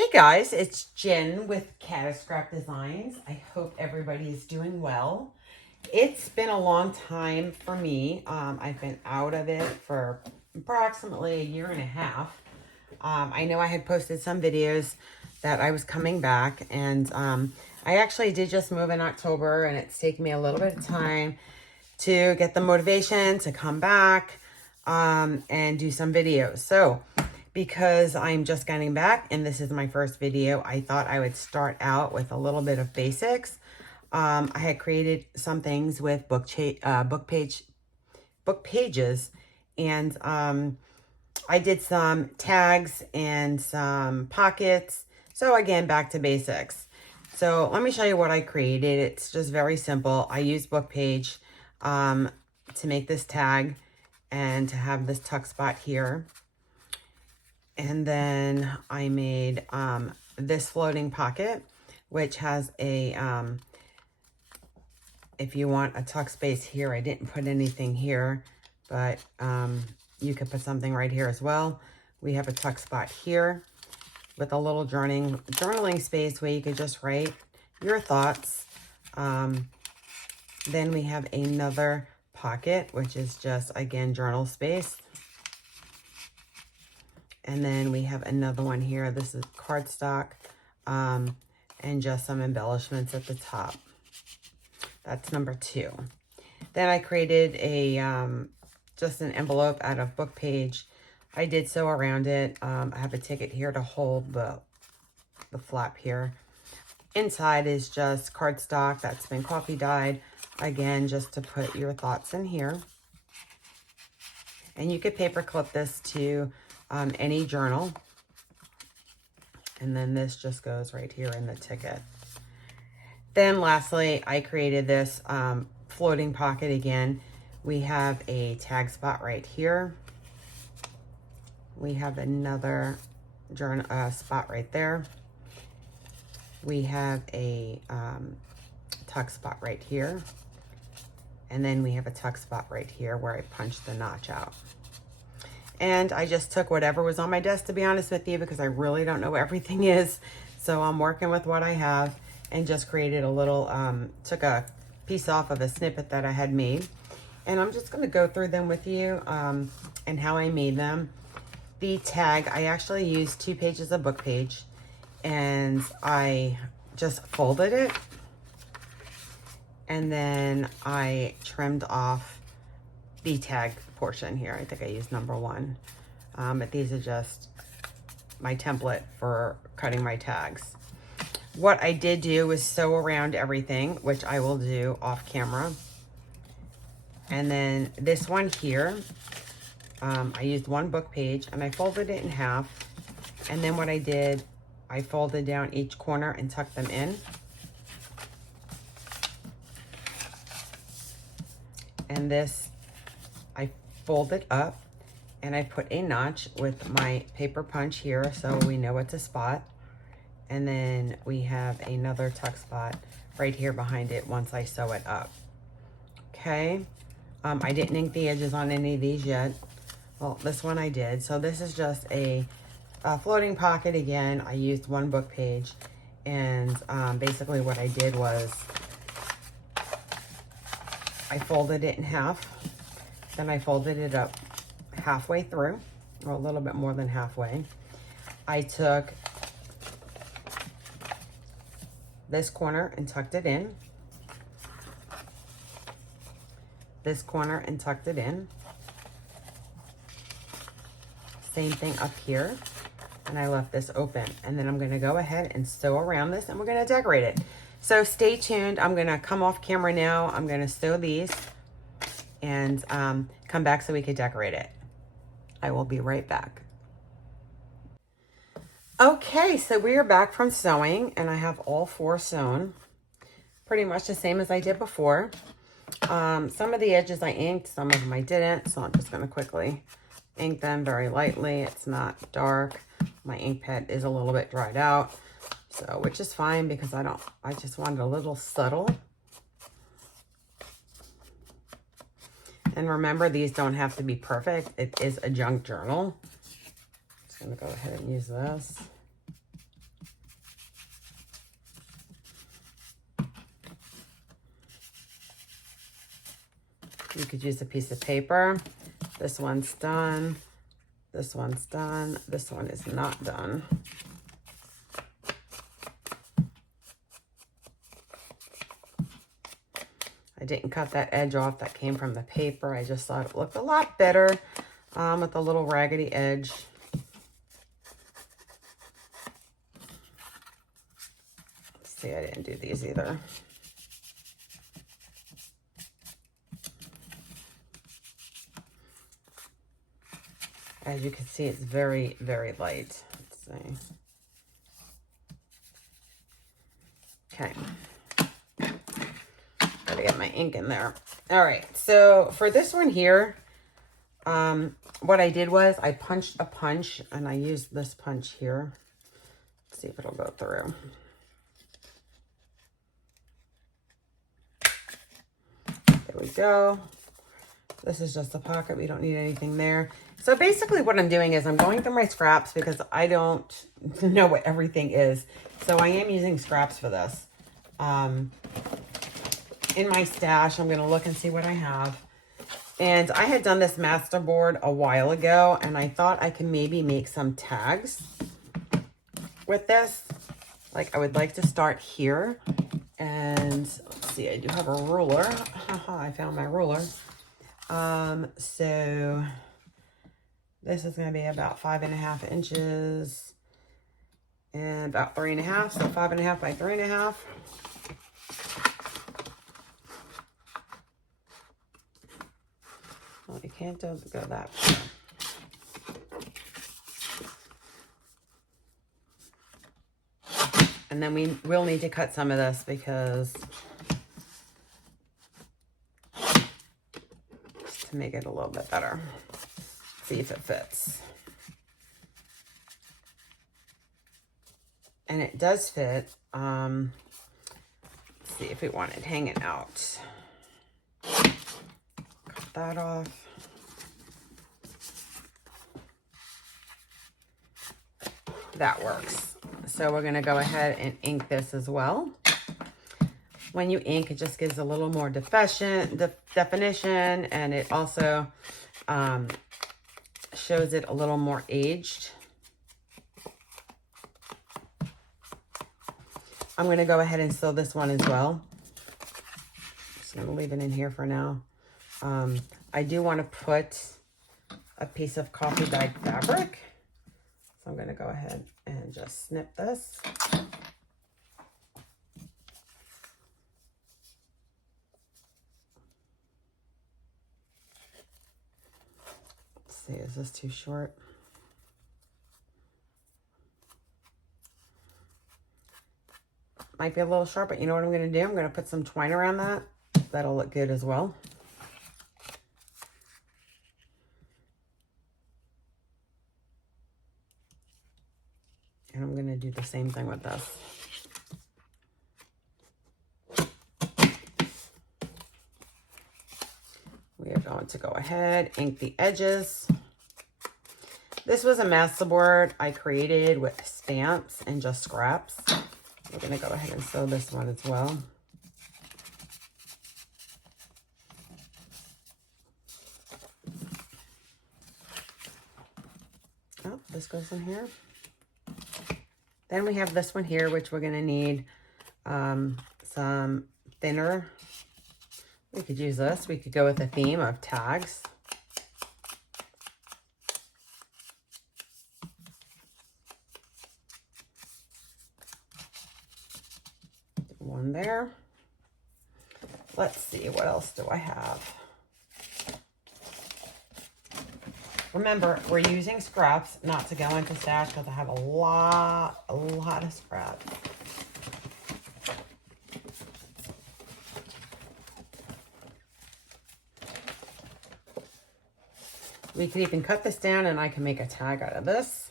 Hey guys, it's Jen with Scrap Designs. I hope everybody is doing well. It's been a long time for me. I've been out of it for approximately a year and a half. I know I had posted some videos that I was coming back, and I actually did just move in October, and it's taken me a little bit of time to get the motivation to come back and do some videos. So because I'm just getting back and this is my first video, I thought I would start out with a little bit of basics. I had created some things with book pages, and I did some tags and some pockets. So again, back to basics. So let me show you what I created. It's just very simple. I used book page to make this tag and to have this tuck spot here. And then I made this floating pocket, which has a, if you want a tuck space here, I didn't put anything here, but you could put something right here as well. We have a tuck spot here with a little journaling space where you could just write your thoughts. Then we have another pocket, which is just, again, journal space. And then we have another one here. This is cardstock and just some embellishments at the top. That's number 2. Then I created a just an envelope out of book page. I did sew around it. I have a ticket here to hold the flap here. Inside is just cardstock that's been coffee dyed. Again, just to put your thoughts in here. And you could paper clip this to any journal. And then this just goes right here in the ticket. Then lastly, I created this floating pocket again. We have a tag spot right here. We have another journal spot right there. We have a tuck spot right here. And then we have a tuck spot right here where I punched the notch out. And I just took whatever was on my desk, to be honest with you, because I really don't know where everything is. So I'm working with what I have and just created a little, took a piece off of a snippet that I had made. And I'm just going to go through them with you and how I made them. The tag, I actually used 2 pages of book page, and I just folded it. And then I trimmed off the tag portion here. I think I used number 1. But these are just my template for cutting my tags. What I did do was sew around everything, which I will do off camera. And then this one here, I used 1 book page and I folded it in half. And then what I did, I folded down each corner and tucked them in. And this, I folded up and I put a notch with my paper punch here so we know it's a spot. And then we have another tuck spot right here behind it once I sew it up. Okay. I didn't ink the edges on any of these yet. Well, this one I did. So this is just a floating pocket again. I used 1 book page. And basically what I did was I folded it in half. Then I folded it up halfway through, or a little bit more than halfway. I took this corner and tucked it in. This corner and tucked it in. Same thing up here. And I left this open. And then I'm going to go ahead and sew around this and we're going to decorate it. So stay tuned. I'm going to come off camera now. I'm going to sew these and come back so we can decorate it. I will be right back. Okay, so we are back from sewing and I have all 4 sewn. Pretty much the same as I did before. Some of the edges I inked, some of them I didn't. So I'm just going to quickly ink them very lightly. It's not dark. My ink pad is a little bit dried out. So, which is fine because I just wanted a little subtle. And remember, these don't have to be perfect. It is a junk journal. Just gonna go ahead and use this. You could use a piece of paper. This one's done. This one's done. This one is not done. I didn't cut that edge off that came from the paper. I just thought it looked a lot better with a little raggedy edge. Let's see, I didn't do these either. As you can see, it's very, very light. Let's see. Okay. Gotta get my ink in there. All right, so for this one here, what I did was I punched a punch, and I used this punch here. Let's see if it'll go through. There we go. This is just a pocket. We don't need anything there. So basically what I'm doing is I'm going through my scraps because I don't know what everything is. So I am using scraps for this. In my stash, I'm going to look and see what I have. And I had done this Masterboard a while ago, and I thought I could maybe make some tags with this. Like, I would like to start here. And let's see, I do have a ruler. I found my ruler. So this is going to be about 5.5 inches and about 3.5. So 5.5 by 3.5. Well, you can't go that far. And then we will need to cut some of this because just to make it a little bit better. See if it fits. And it does fit. Let's see if we want it hanging out. Cut that off. That works. So we're going to go ahead and ink this as well. When you ink, it just gives a little more definition, and it also shows it a little more aged. I'm going to go ahead and sew this one as well. Just going to leave it in here for now. I do want to put a piece of coffee bag fabric. So I'm going to go ahead and just snip this. Let's see, is this too short? Might be a little short, but you know what I'm going to do? I'm going to put some twine around that. That'll look good as well. And I'm going to do the same thing with this. We are going to go ahead, ink the edges. This was a Masterboard I created with stamps and just scraps. We're going to go ahead and sew this one as well. Oh, this goes in here. Then we have this one here, which we're going to need some thinner. We could use this. We could go with a theme of tags. One there. Let's see, what else do I have? Remember, we're using scraps not to go into stash because I have a lot of scraps. We could even cut this down and I can make a tag out of this.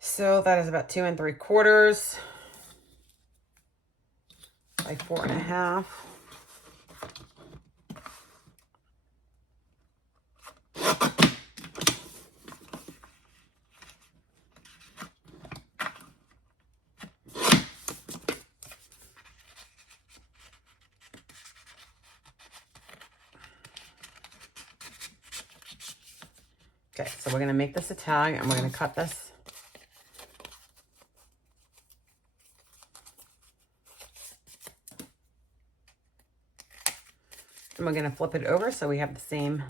So that is about 2 3/4 by 4.5. Okay, so we're gonna make this a tag and we're gonna cut this. And we're gonna flip it over so we have the same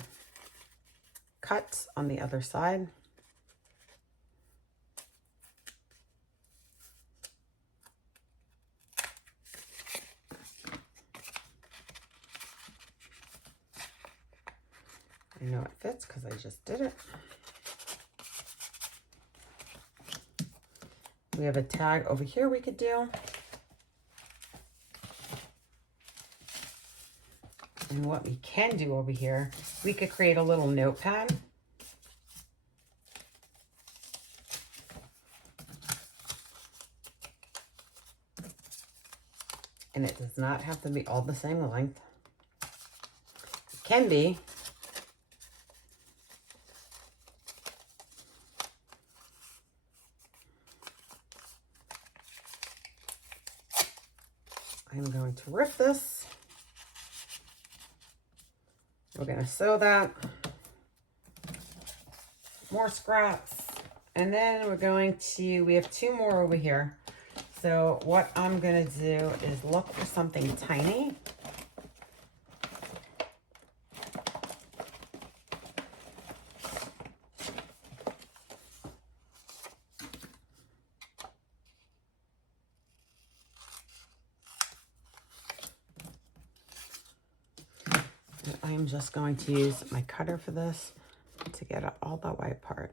cuts on the other side. I know it fits because I just did it. We have a tag over here we could do. And what we can do over here, we could create a little notepad. And it does not have to be all the same length. It can be. I'm going to rip this. We're going to sew that. More scraps. And then we're going to, we have 2 more over here. So what I'm going to do is look for something tiny. I'm just going to use my cutter for this to get all the white part.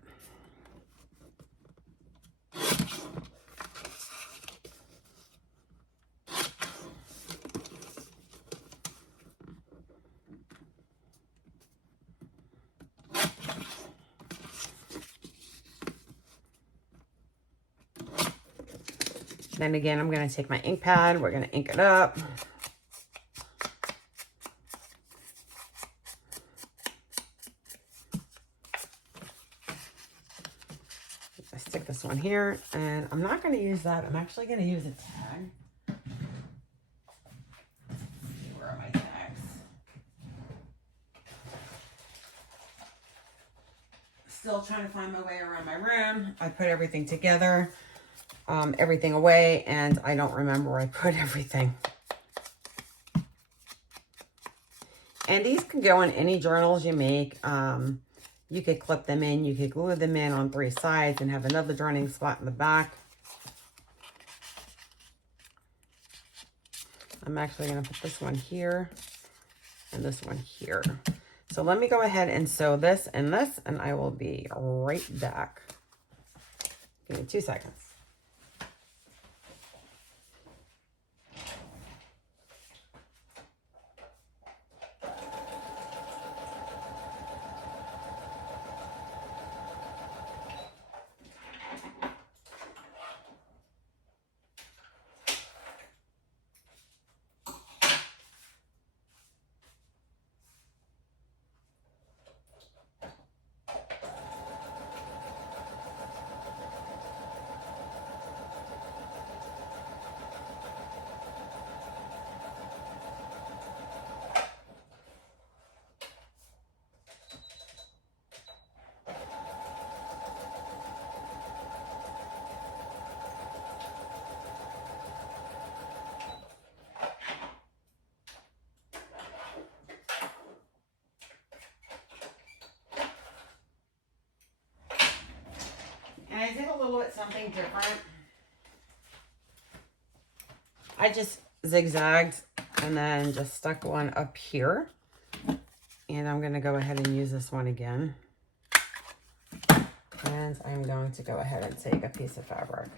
Then again, I'm going to take my ink pad. We're going to ink it up. I stick this one here, and I'm not going to use that. I'm actually going to use a tag. Let's see, where are my tags? Still trying to find my way around my room. I put everything together, everything away, and I don't remember where I put everything. And these can go in any journals you make. You could clip them in, you could glue them in on 3 sides and have another journaling spot in the back. I'm actually going to put this one here and this one here. So let me go ahead and sew this, and I will be right back. Give me 2 seconds. And I did a little bit something different. I just zigzagged and then just stuck one up here. And I'm going to go ahead and use this one again. And I'm going to go ahead and take a piece of fabric.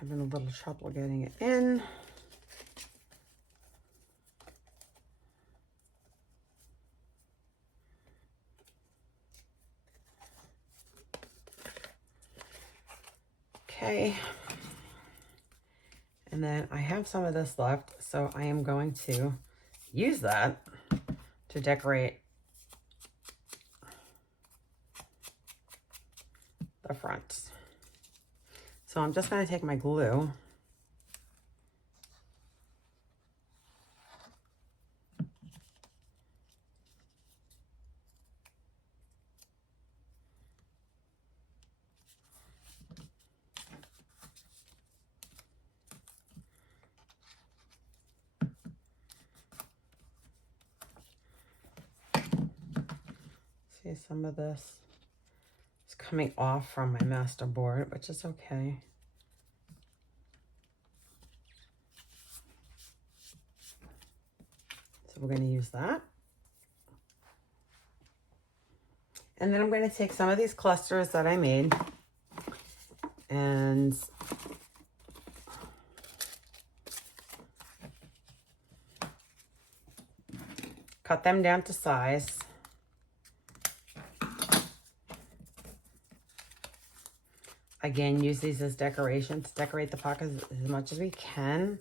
Having a little trouble getting it in. Okay. And then I have some of this left, so I am going to use that to decorate the front. So I'm just going to take my glue. See, some of this is coming off from my Masterboard, which is okay. So we're going to use that. And then I'm going to take some of these clusters that I made and cut them down to size. Again, use these as decorations. Decorate the pockets as much as we can.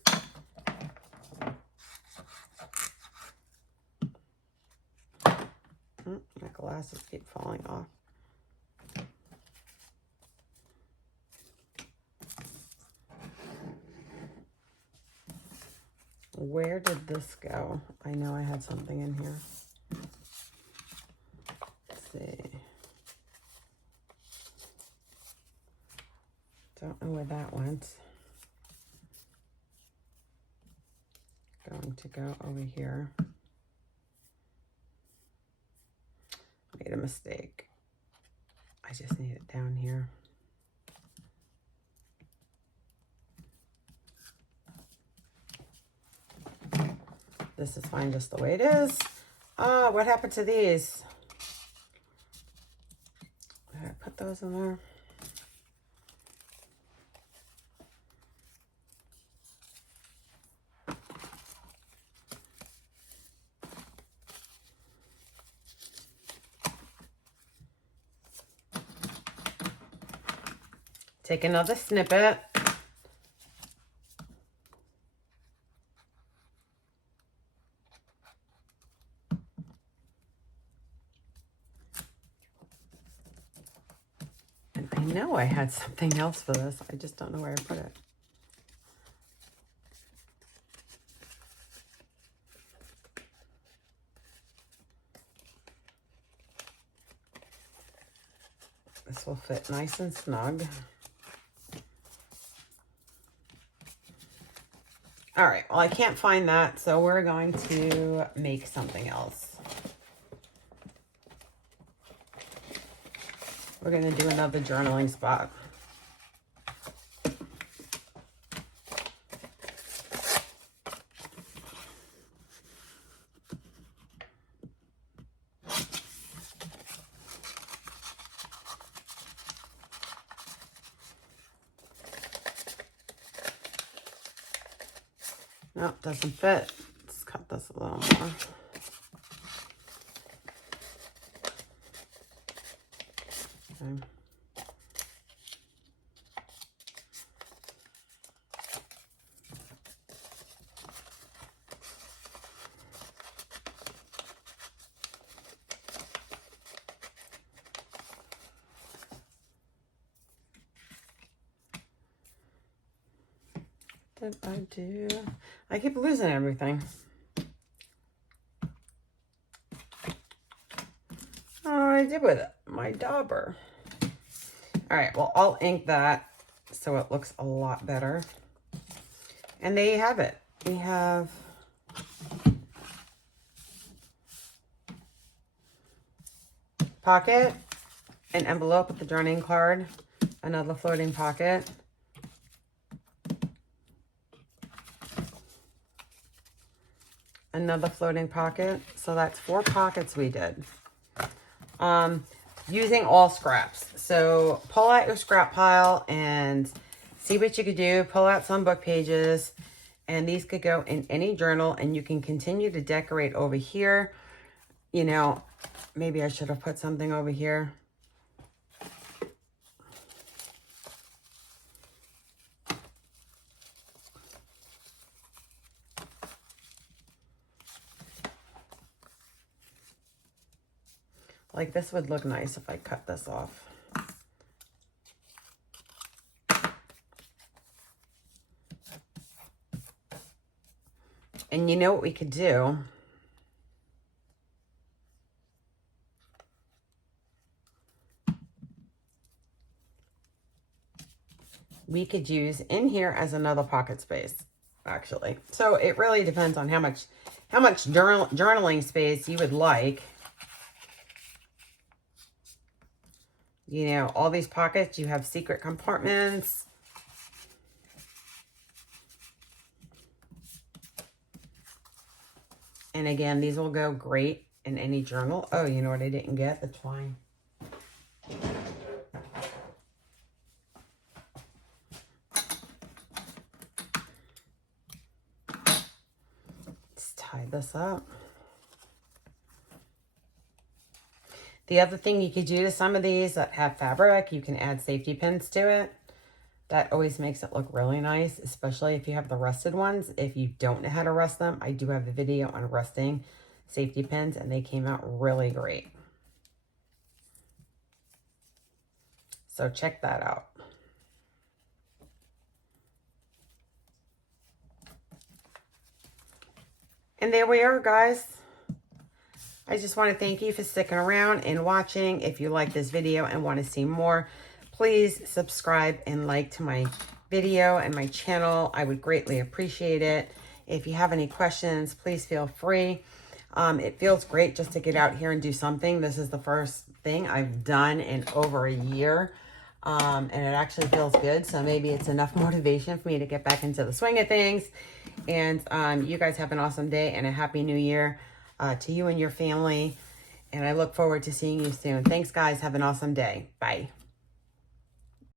My glasses keep falling off. Where did this go? I know I had something in here. Let's see. Don't know where that went. Going to go over here. Made a mistake. I just need it down here. This is fine just the way it is. What happened to these? Did I put those in there? Take another snippet. And I know I had something else for this. I just don't know where I put it. This will fit nice and snug. All right, well, I can't find that, so we're going to make something else. We're going to do another journaling spot. Nope, doesn't fit. Let's cut this a little more. Okay. Did I do? I keep losing everything. Oh, I did with it. My dauber. All right, well, I'll ink that so it looks a lot better. And there you have it. We have pocket, an envelope with the journaling card, another floating pocket, another floating pocket. So that's 4 pockets we did. Using all scraps. So pull out your scrap pile and see what you could do. Pull out some book pages, and these could go in any journal, and you can continue to decorate over here. You know, maybe I should have put something over here. Like this would look nice if I cut this off. And you know what we could do? We could use in here as another pocket space, actually. So it really depends on how much journaling space you would like. You know, all these pockets, you have secret compartments. And again, these will go great in any journal. Oh, you know what I didn't get? The twine. Let's tie this up. The other thing you could do to some of these that have fabric, you can add safety pins to it. That always makes it look really nice, especially if you have the rusted ones. If you don't know how to rust them, I do have a video on rusting safety pins, and they came out really great. So check that out. And there we are, guys. I just want to thank you for sticking around and watching. If you like this video and want to see more, please subscribe and like to my video and my channel. I would greatly appreciate it. If you have any questions, please feel free. It feels great just to get out here and do something. This is the first thing I've done in over a year. And it actually feels good. So maybe it's enough motivation for me to get back into the swing of things. And you guys have an awesome day and a happy new year to you and your family. And I look forward to seeing you soon. Thanks, guys. Have an awesome day. Bye.